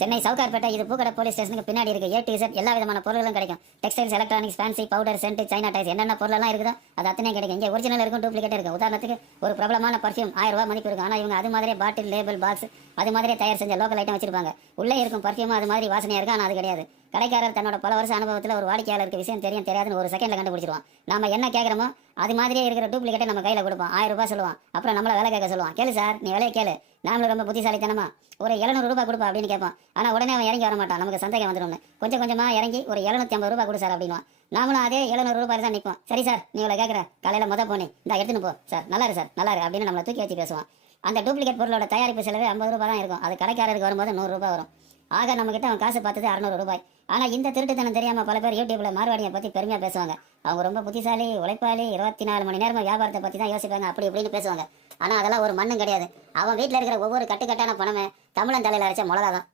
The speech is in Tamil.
சென்னை சவுகார்பேட்டை இது பூக்கடை போலீஸ் ஸ்டேஷனுக்கு பின்னாடி இருக்கு. ஏ டு Z எல்லா விதமான பொருட்களும் கிடைக்கும். Textiles, electronics, fancy, powder, scent, China டைஸ் என்னென்ன பொருளெல்லாம் இருக்குதோ அது அத்தனை கிடைக்கும். இங்கே ஒரிஜினல் இருக்கும், டூப்ளிகேட் இருக்கும். உதாரணத்துக்கு ஒரு பிரபலமான பர்ஃபியூம் 1000 ரூபாய் மதிப்பு இருக்கும். ஆனால் இவங்க அது மாதிரியே பாட்டில், லேபிள், பாக்ஸ் அது மாதிரியே தயார் செஞ்ச லோக்கல் ஐட்டம் வச்சிருப்பாங்க. உள்ளே இருக்கும் பர்ஃபியூம் அது மாதிரி வாசனையா இருக்கும். ஆனால் அது கிடையாது. கடைக்காரர் தன்னோட பல வருஷ அனுபவத்தில் ஒரு வாடிக்கையாளருக்கு விஷயம் தெரியும் தெரியாதுன்னு ஒரு செகண்ட்ல கண்டுபிடிச்சிருவான். நம்ம என்ன கேட்குறோமோ அது மாதிரியே இருக்கிற டூப்ளிகேட்டை நம்ம கையில் கொடுப்போம். 1000 ரூபாய் சொல்லுவான். அப்புறம் நம்மள வேலை கேட்க சொல்லுவான். கேளு சார், நீ வேலையை கேளு. நாமளும் ரொம்ப புத்திசாலித்தனமா ஒரு 700 ரூபாய் கொடுப்பா அப்படின்னு கேட்பான். ஆனால் உடனே அவன் இறங்கி வர மாட்டான். நமக்கு சந்தேகம் வந்துடும். கொஞ்சம் கொஞ்சமாக இறங்கி ஒரு 750 ரூபாய் கொடு சார் அப்படின்வான். நாமளும் அதே 700 ரூபாய் தான் நிற்போம். சரி சார், நீ இவ்வளோ கேட்குற, காலையில் போனே இந்த எடுத்துன்னு போ சார், நல்லா இருக்கு சார், நல்லா இருக்கு அப்படின்னு நம்மளை தூக்கி வச்சு பேசுவான். அந்த டூப்ளிகேட் பொருளோட தயாரிப்பு செலவு 50 ரூபாய் தான் இருக்கும். அது கடைக்காரருக்கு வரும்போது 100 ரூபாய் வரும். ஆக நம்ம கிட்ட அவன் காசு பார்த்தது 600 ரூபாய். ஆனால் இந்த திருட்டுத்தனம் தெரியாமல் பல பேர் யூடியூப்ல மார்வாடியை பற்றி பெருமையாக பேசுவாங்க. அவங்க ரொம்ப புத்திசாலி, உழைப்பாளி, 24 மணி நேரம் வியாபாரத்தை பற்றி தான் யோசிப்பாங்க, அப்படி இப்படின்னு பேசுவாங்க. ஆனால் அதெல்லாம் ஒரு மண்ணும் கிடையாது. அவன் வீட்டில் இருக்கிற ஒவ்வொரு கட்டுக்கட்டான பணமே தமிழன் தலையில் அரைச்ச மிளகா தான்.